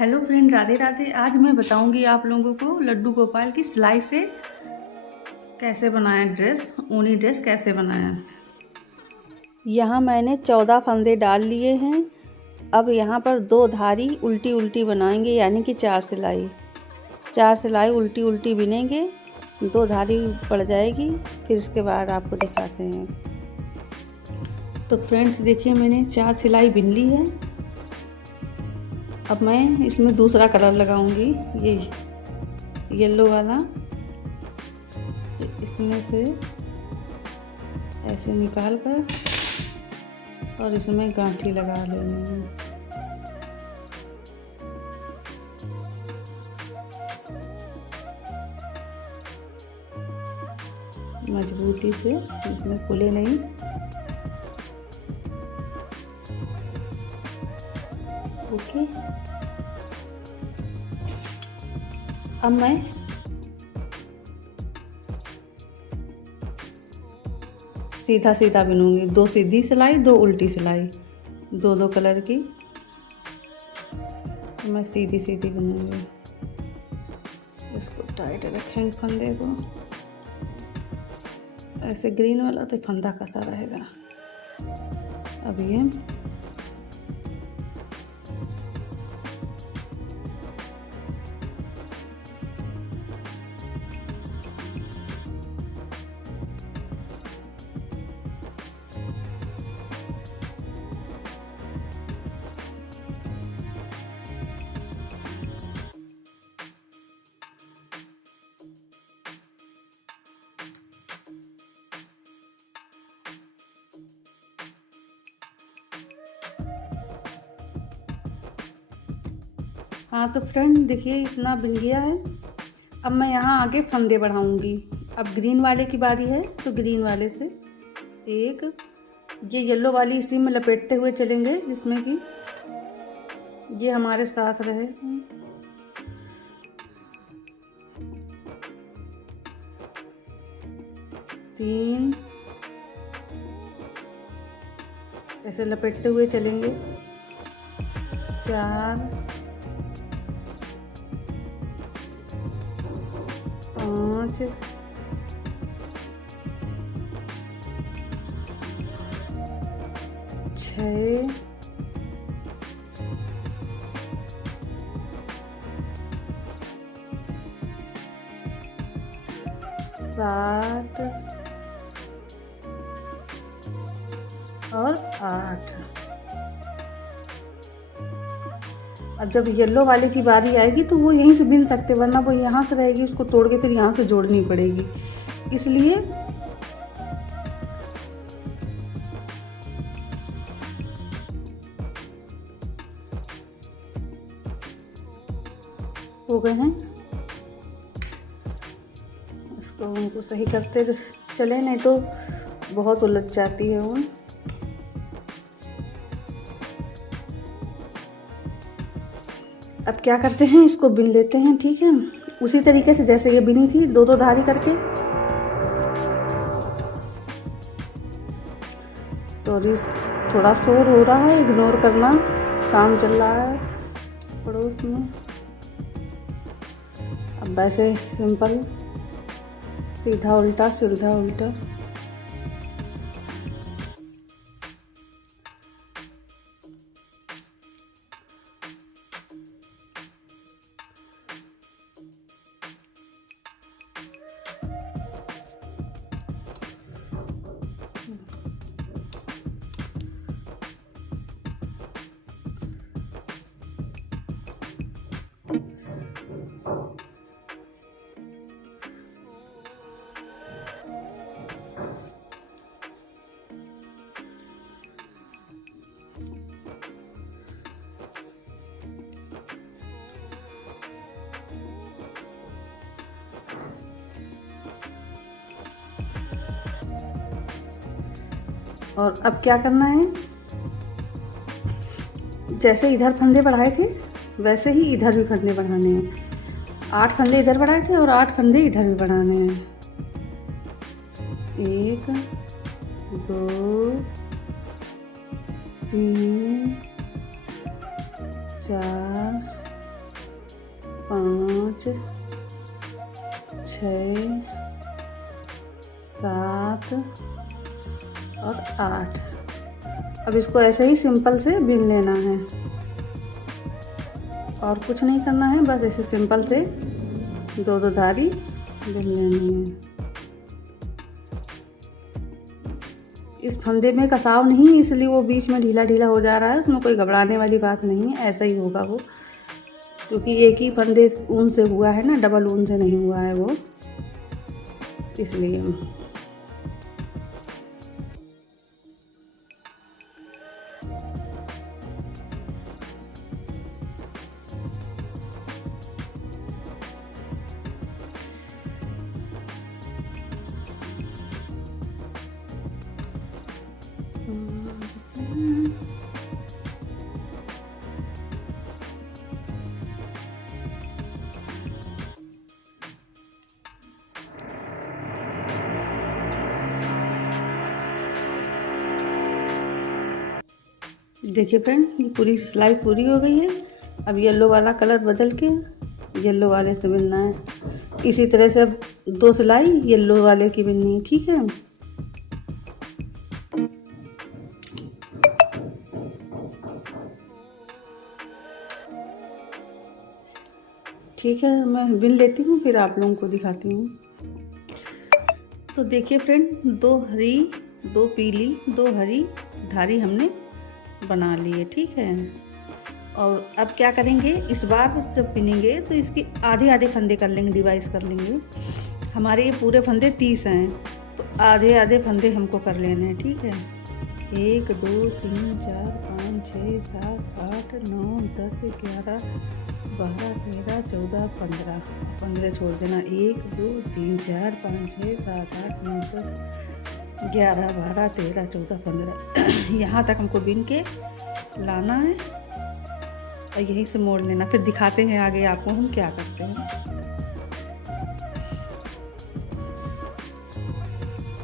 Hello friend, Radhe Radhe. आज मैं बताऊंगी आप लोगों को लड्डू गोपाल की सिलाई से कैसे बनाया ड्रेस, ऊनी ड्रेस कैसे बनाया। यहाँ मैंने 14 फंदे डाल लिए हैं। अब यहाँ पर 2 धारी उल्टी उल्टी बनाएंगे, यानी कि 4 सिलाई उल्टी उल्टी बिनेंगे, 2 धारी पड़ जाएगी। फिर इसके बाद आपको दिखाते हैं। तो फ्रेंड्स देखिए, मैंने 4 सिलाई बिन ली है। अब मैं इसमें दूसरा कलर लगाऊंगी, ये येलो वाला। तो इसमें से ऐसे निकाल कर और इसमें गांठी लगा लेनी है। मजबूती से, इसमें खुले नहीं। ओके, अब मैं सीधा सीधा बिनूंगी। 2 सीधी सिलाई, 2 उल्टी सिलाई, 2 कलर की। मैं सीधी सीधी बिनूंगी। इसको टाइट रखेंगे फंदे को। ऐसे ग्रीन वाला तो फंदा कसा रहेगा। अब ये हाँ, तो फ्रेंड देखिए, इतना बिन गया है। अब मैं यहाँ आगे फंदे बढ़ाऊंगी। अब ग्रीन वाले की बारी है, तो ग्रीन वाले से एक, ये येलो वाली इसी में लपेटते हुए चलेंगे, जिसमें कि ये हमारे साथ रहे। 3 ऐसे लपेटते हुए चलेंगे। 4 5 6 7 और 8। अब जब येलो वाले की बारी आएगी तो वो यहीं से बिन सकते, वरना वो यहाँ से रहेगी, उसको तोड़ के फिर यहाँ से जोड़नी पड़ेगी। इसलिए हो गए हैं। इसको उनको सही करते चले, नहीं तो बहुत उलझ जाती है वो। अब क्या करते हैं, इसको बिन लेते हैं। ठीक है, उसी तरीके से जैसे ये बिनी थी, 2 धारी करके। सॉरी, थोड़ा शोर हो रहा है, इग्नोर करना, काम चल रहा है पड़ोस में। अब वैसे सिंपल, सीधा उल्टा सीधा उल्टा। और अब क्या करना है, जैसे इधर फंदे बढ़ाए थे वैसे ही इधर भी फंदे बढ़ाने हैं। 8 फंदे इधर बढ़ाए थे और 8 फंदे इधर भी बढ़ाने हैं। 1 2 3 4 5 6 7 और 8। अब इसको ऐसे ही सिंपल से बिन लेना है और कुछ नहीं करना है, बस ऐसे सिंपल से 2-2 धारी बिन लेनी है। इस फंदे में कसाव नहीं, इसलिए वो बीच में ढीला ढीला हो जा रहा है, उसमें कोई घबराने वाली बात नहीं है, ऐसा ही होगा वो, क्योंकि एक ही फंदे ऊन से हुआ है ना, डबल ऊन से नहीं हुआ है वो, इसलिए। देखिए फ्रेंड, ये पूरी सिलाई पूरी हो गई है। अब येलो वाला कलर बदल के येलो वाले से बिनना है। इसी तरह से अब 2 सिलाई येलो वाले की बिननी है, ठीक है। ठीक है, मैं बिन लेती हूँ, फिर आप लोगों को दिखाती हूँ। तो देखिए फ्रेंड, 2 हरी 2 पीली 2 हरी धारी हमने बना ली है, ठीक है। और अब क्या करेंगे, इस बार जब बिनेंगे तो इसकी आधे आधे फंदे कर लेंगे, डिवाइस कर लेंगे। हमारे ये पूरे फंदे 30 हैं, तो आधे आधे फंदे हमको कर लेने हैं, ठीक है। 1 2 3 4 5 6 7 8 9 10 11 12 13 14 15 छोड़ देना। 1 2 3 4 5 6 7 8 9 10 11 12 13 14 15 यहाँ तक हमको बिन के लाना है और यहीं से मोड़ लेना। फिर दिखाते हैं आगे आपको हम क्या करते हैं,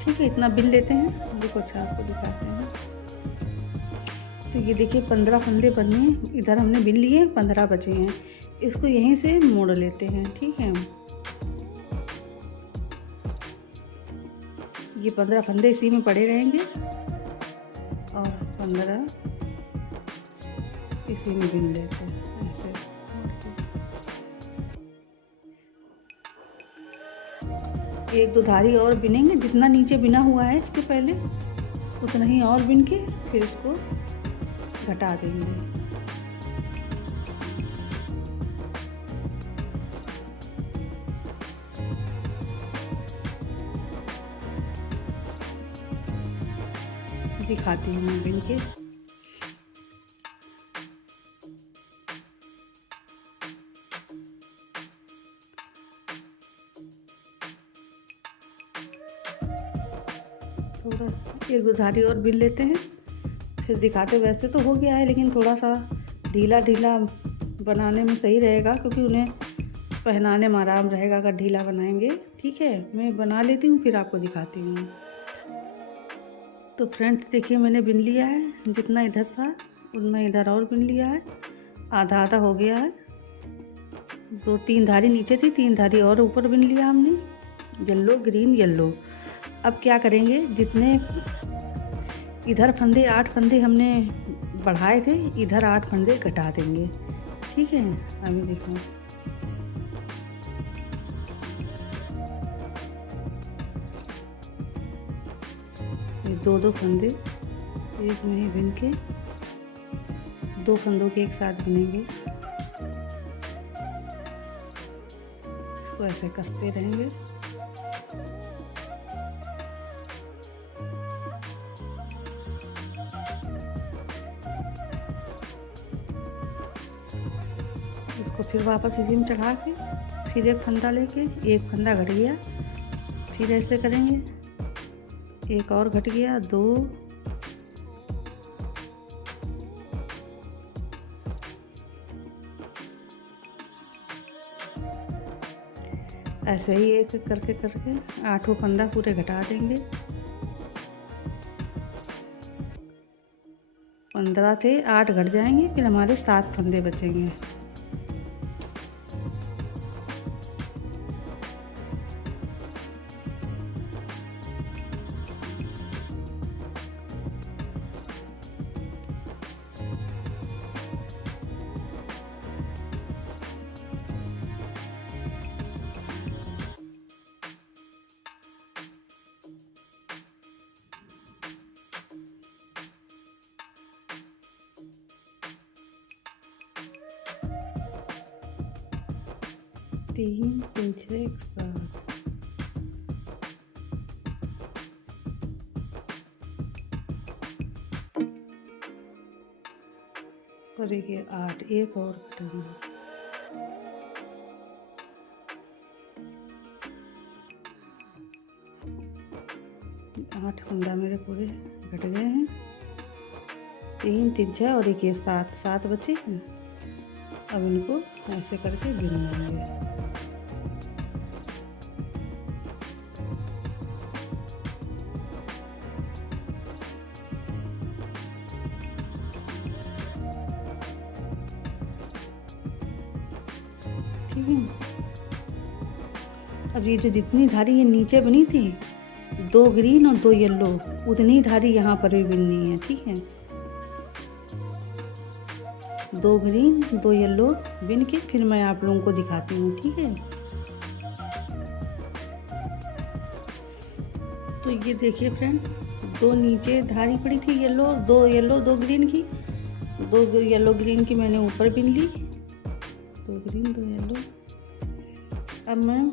ठीक है। इतना बिन लेते हैं, देखो अच्छा आपको दिखाते हैं। तो ये देखिए 15 फंदे बनने हैं, इधर हमने बिन लिए, 15 बचे हैं। इसको यहीं से मोड़ लेते हैं, ठीक है। ये 15 फंदे इसी में पड़े रहेंगे और 15 इसी में बिन लेते हैं ऐसे। एक 2 धारी और बिनेंगे, जितना नीचे बिना हुआ है इसके पहले उतना ही और बिन के फिर इसको घटा देंगे। दिखाती हूँ मैं बिन के। थोड़ा 1-2 धारी और बिन लेते हैं, फिर दिखाते। वैसे तो हो गया है, लेकिन थोड़ा सा ढीला ढीला बनाने में सही रहेगा, क्योंकि उन्हें पहनाने में आराम रहेगा अगर ढीला बनाएंगे, ठीक है। मैं बना लेती हूँ, फिर आपको दिखाती हूँ। तो फ्रेंड्स देखिए, मैंने बिन लिया है, जितना इधर था उतना इधर और बिन लिया है, आधा आधा हो गया है। 2-3 धारी नीचे थी, 3 धारी और ऊपर बिन लिया हमने, येलो ग्रीन येलो। अब क्या करेंगे, जितने इधर फंदे 8 फंदे हमने बढ़ाए थे, इधर 8 फंदे घटा देंगे, ठीक है। अभी देखो, ये 2-2 फंदे एक में ही बिन के 2 फंदों के एक साथ बिनेंगे। इसको ऐसे कसते रहेंगे। इसको फिर वापस इसी में चढ़ा के फिर एक फंदा लेके, एक फंदा घट गया, फिर ऐसे करेंगे, एक और घट गया, 2, ऐसे ही एक करके 8 फंदा पूरे घटा देंगे। 15 थे, 8 घट जाएंगे, फिर हमारे 7 फंदे बचेंगे। 3 3 6 7 और ये 8, एक और कटेंगे। आठ फंदा मेरे पूरे कट गए हैं। 3 3 6 और एक ये 7 बचे हैं। अब इनको ऐसे करके बिन लेंगे। ठीक है। अब ये जो जितनी धारी ये नीचे बनी थी, 2 ग्रीन और 2 येलो, उतनी धारी यहाँ पर भी बिननी है। ठीक है, 2 ग्रीन 2 येलो बिन के फिर मैं आप लोगों को दिखाती हूँ। ठीक है, तो ये देखिए फ्रेंड, 2 नीचे धारी पड़ी थी येलो 2 ग्रीन की, 2 येलो ग्रीन की मैंने ऊपर बिन ली। 2 ग्रीन 2 येलो। अब मैं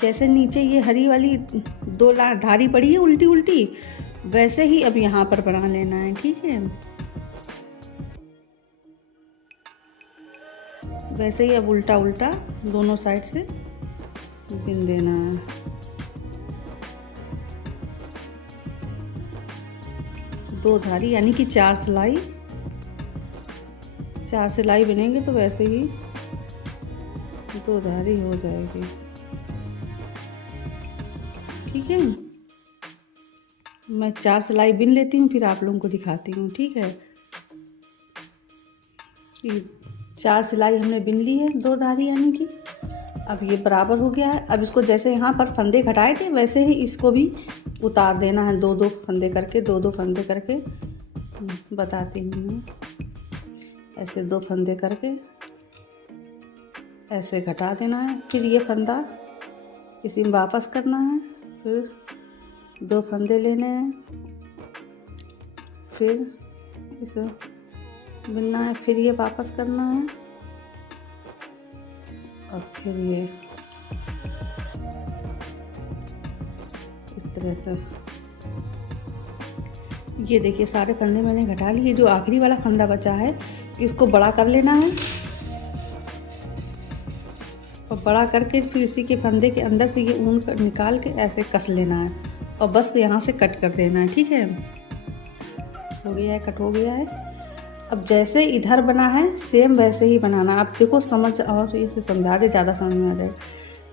जैसे नीचे ये हरी वाली 2 धारी पड़ी है उल्टी उल्टी, वैसे ही अब यहाँ पर बना लेना है। ठीक है, वैसे ही अब उल्टा उल्टा दोनों साइड से बिन देना है। दो धारी यानी कि 4 सिलाई, 4 सिलाई बनेंगे तो वैसे ही 2 धारी हो जाएगी। ठीक है, मैं 4 सिलाई बिन लेती हूँ फिर आप लोगों को दिखाती हूँ। ठीक है, 4 सिलाई हमने बिन ली है 2 धारी यानी कि। अब ये बराबर हो गया है। अब इसको जैसे यहाँ पर फंदे घटाए थे वैसे ही इसको भी उतार देना है, 2 2 फंदे करके, 2 2 फंदे करके बताती हूँ मैं। ऐसे 2 फंदे करके ऐसे घटा देना है, फिर ये फंदा इसी में वापस करना है, फिर 2 फंदे लेने हैं, फिर इसे बिनना है, फिर ये वापस करना है और फिर ये इस तरह से। ये देखिए सारे फंदे मैंने घटा लिए। जो आखिरी वाला फंदा बचा है इसको बड़ा कर लेना है और बड़ा करके फिर इसी के फंदे के अंदर से ये ऊन निकाल के ऐसे कस लेना है और बस यहाँ से कट कर देना है। ठीक है, हो गया है, कट हो गया है। अब जैसे इधर बना है सेम वैसे ही बनाना। आप देखो समझ, और इसे समझा दे ज़्यादा समझ में आ जाए।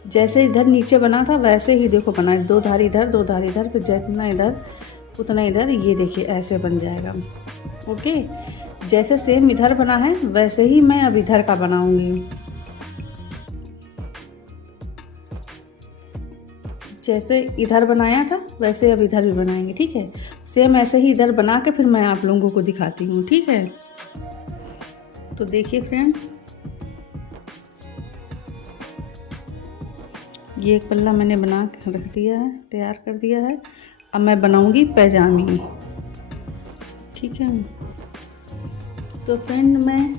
जैसे इधर नीचे बना था वैसे ही देखो बना है, 2 धारी इधर 2 धारी इधर, फिर जितना इधर उतना इधर, ये देखिए ऐसे बन जाएगा। ओके, जैसे सेम इधर बना है वैसे ही मैं अब इधर का बनाऊंगी। जैसे इधर बनाया था वैसे अब इधर भी बनाएंगे। ठीक है, सेम ऐसे ही इधर बना के फिर मैं आप लोगों को दिखाती हूँ। ठीक है, तो देखिए फ्रेंड, ये एक पल्ला मैंने बना के रख दिया है, तैयार कर दिया है। अब मैं बनाऊंगी पैजामी। ठीक है, तो फ्रेंड मैं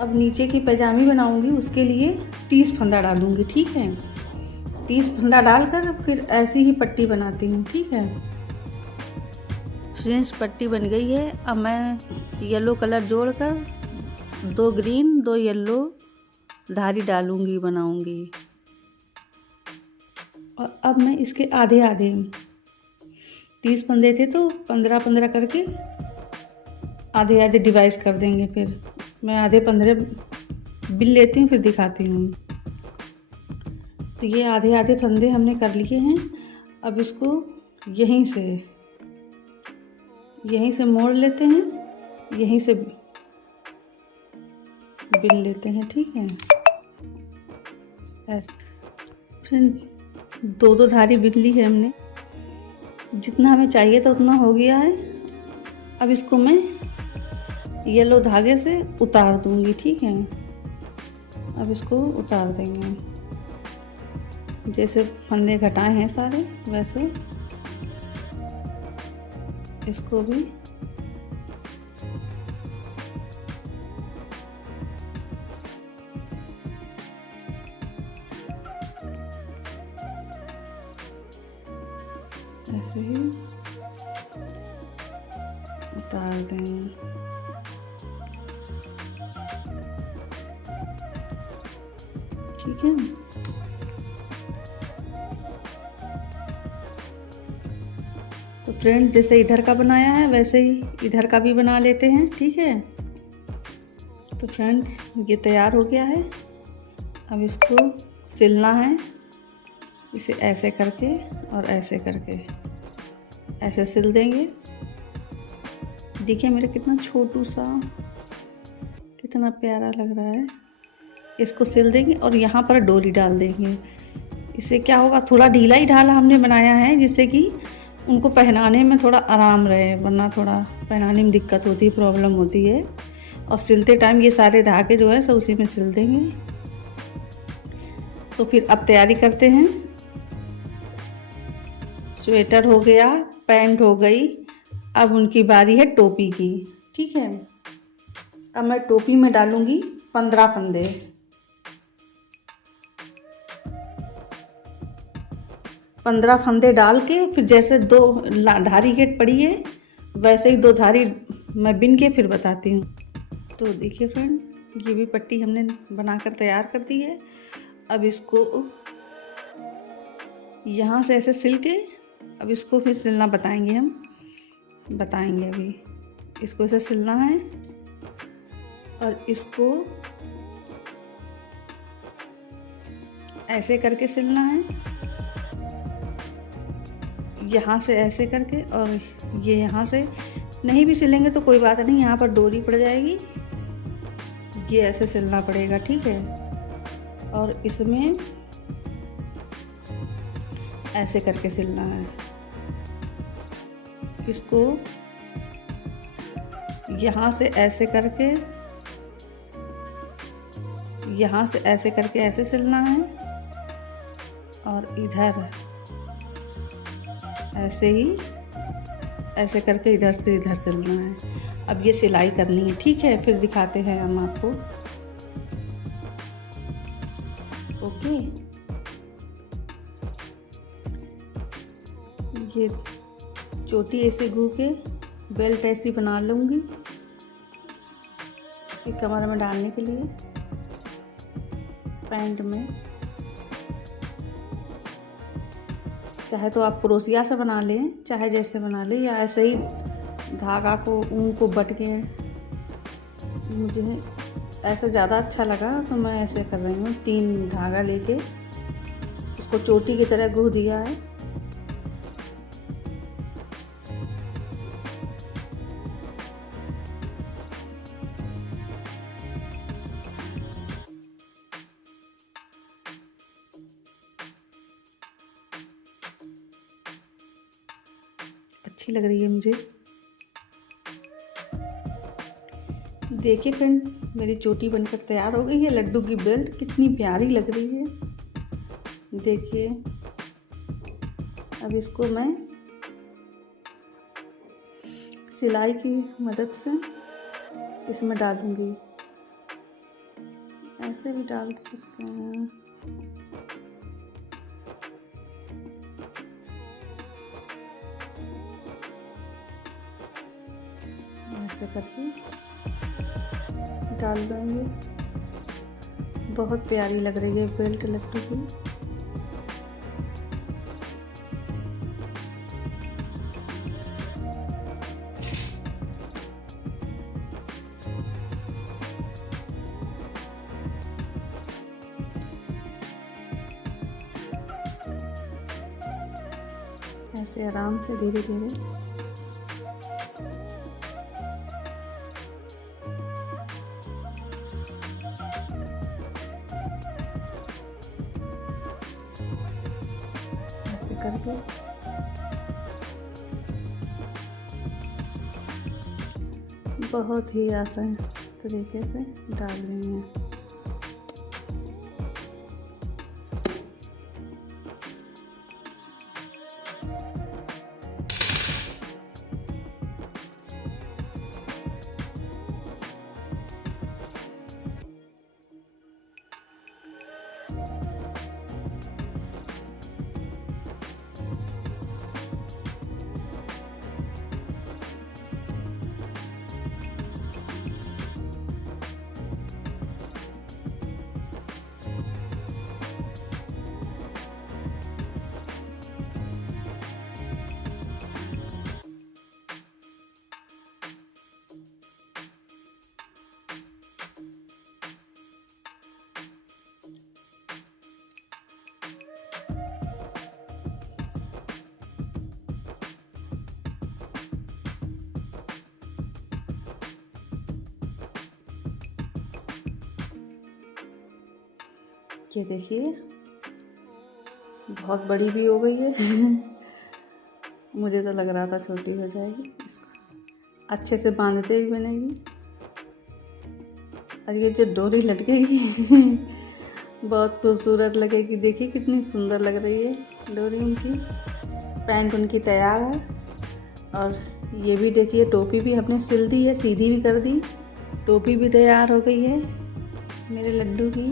अब नीचे की पैजामी बनाऊंगी, उसके लिए 30 फंदा डालूंगी। ठीक है, 30 फंदा डालकर फिर ऐसी ही पट्टी बनाती हूँ। ठीक है फ्रेंड्स, पट्टी बन गई है। अब मैं येलो कलर जोड़कर 2 ग्रीन 2 येलो धारी डालूंगी, बनाऊंगी। और अब मैं इसके आधे आधे 30 फंदे थे तो 15 15 करके आधे आधे डिवाइस कर देंगे। फिर मैं आधे 15 बिन लेती हूँ फिर दिखाती हूँ। तो ये आधे आधे फंदे हमने कर लिए हैं। अब इसको यहीं से मोड़ लेते हैं, यहीं से बिन लेते हैं। ठीक है, ऐसे फिर 2 2 धारी बिन ली है हमने, जितना हमें चाहिए था उतना हो गया है। अब इसको मैं येलो धागे से उतार दूंगी। ठीक है, अब इसको उतार देंगे, जैसे फंदे घटाए हैं सारे वैसे इसको भी उतार दें। ठीक है, तो फ्रेंड जैसे इधर का बनाया है वैसे ही इधर का भी बना लेते हैं। ठीक है, तो फ्रेंड्स ये तैयार हो गया है। अब इसको सिलना है, इसे ऐसे करके और ऐसे करके ऐसे सिल देंगे। देखिए मेरा कितना छोटू सा, कितना प्यारा लग रहा है। इसको सिल देंगे और यहाँ पर डोरी डाल देंगे। इससे क्या होगा, थोड़ा ढीला ही ढाला हमने बनाया है जिससे कि उनको पहनाने में थोड़ा आराम रहे, वरना थोड़ा पहनाने में दिक्कत होती है, प्रॉब्लम होती है। और सिलते टाइम ये सारे धागे जो है सब उसी में सिल देंगे। तो फिर अब तैयारी करते हैं। स्वेटर हो गया, पैंट हो गई, अब उनकी बारी है टोपी की। ठीक है, अब मैं टोपी में डालूंगी 15 फंदे। 15 फंदे डाल के फिर जैसे 2 धारी गेट पड़ी है वैसे ही 2 धारी मैं बिन के फिर बताती हूँ। तो देखिए फ्रेंड, ये भी पट्टी हमने बनाकर तैयार कर दी है। अब इसको यहाँ से ऐसे सिल के अब इसको फिर सिलना बताएंगे, हम बताएंगे अभी। इसको ऐसे सिलना है और इसको ऐसे करके सिलना है, यहाँ से ऐसे करके। और ये यहाँ से नहीं भी सिलेंगे तो कोई बात नहीं, यहाँ पर डोरी पड़ जाएगी, ये ऐसे सिलना पड़ेगा। ठीक है, और इसमें ऐसे करके सिलना है। इसको यहाँ से ऐसे करके, यहाँ से ऐसे करके ऐसे सिलना है और इधर ऐसे ही ऐसे करके इधर से इधर सिलना है। अब ये सिलाई करनी है। ठीक है, फिर दिखाते हैं हम आपको। ओके, ये चोटी ऐसे घू के बेल्ट ऐसी बना लूँगी इसकी कमर में डालने के लिए, पैंट में। चाहे तो आप क्रोशिया से बना लें, चाहे जैसे बना लें, या ऐसे ही धागा को ऊन को बट के। मुझे ऐसे ज़्यादा अच्छा लगा तो मैं ऐसे कर रही हूँ। 3 धागा लेके इसको चोटी की तरह गूँथ दिया है। अच्छी लग रही है मुझे। देखिए फ्रेंड, मेरी चोटी बनकर तैयार हो गई है। लड्डू की बेल्ट कितनी प्यारी लग रही है, देखिए। अब इसको मैं सिलाई की मदद से इसमें डालूंगी। ऐसे भी डाल सकते हैं। ऐसे करके डाल देंगे। बहुत प्यारी लग रही है बेल्ट लड्डू की। ऐसे आराम से धीरे धीरे करके बहुत ही आसान तरीके से डाल रही हैं। ये देखिए बहुत बड़ी भी हो गई है। मुझे तो लग रहा था छोटी हो जाएगी। इसको अच्छे से बांधते भी बनेगी। और ये जो डोरी लटकेगी बहुत खूबसूरत लगेगी। देखिए कितनी सुंदर लग रही है डोरी उनकी। पैंट उनकी तैयार है। और ये भी देखिए टोपी भी हमने सिल दी है, सीधी भी कर दी। टोपी भी तैयार हो गई है मेरे लड्डू की।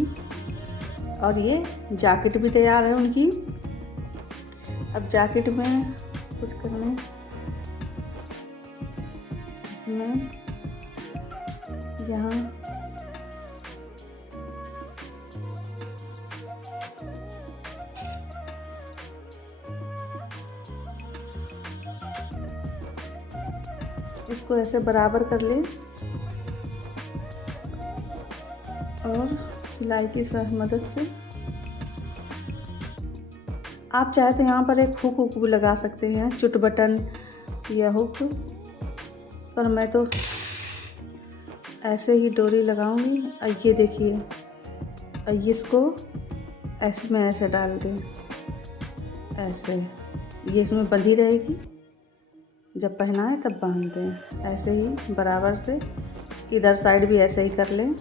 और ये जैकेट भी तैयार है उनकी। अब जैकेट में कुछ करना, इसमें यहाँ इसको ऐसे बराबर कर लें और सिलाई की मदद से आप चाहे तो यहाँ पर एक हुक भी लगा सकते हैं, चुट बटन या हुक, पर मैं तो ऐसे ही डोरी लगाऊंगी। और ये देखिए, और इसको ऐसे में ऐसे डाल दें, ऐसे ये इसमें बंधी रहेगी। जब पहनाए तब बांध दें, ऐसे ही बराबर से। इधर साइड भी ऐसे ही कर लें।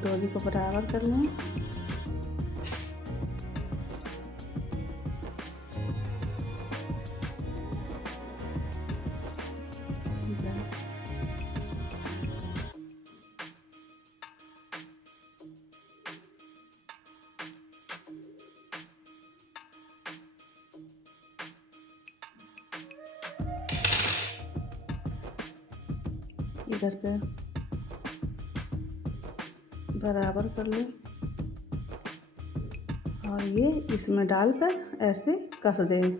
डोरी को बराबर कर लें। इधर से बराबर कर लें और ये इसमें डालकर ऐसे कस दें,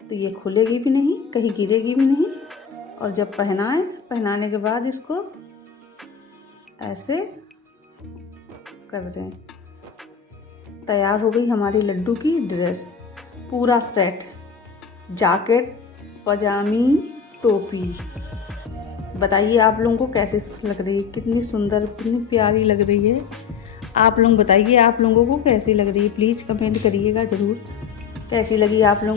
तो ये खुलेगी भी नहीं, कहीं गिरेगी भी नहीं। और जब पहनाने के बाद इसको ऐसे कर दें। तैयार हो गई हमारी लड्डू की ड्रेस, पूरा सेट, जैकेट, पजामी, टोपी। बताइए आप लोगों को कैसे लग रही है, कितनी सुंदर, कितनी प्यारी लग रही है। आप लोग बताइए आप लोगों को कैसी लग रही है, प्लीज़ कमेंट करिएगा ज़रूर कैसी लगी आप लोगों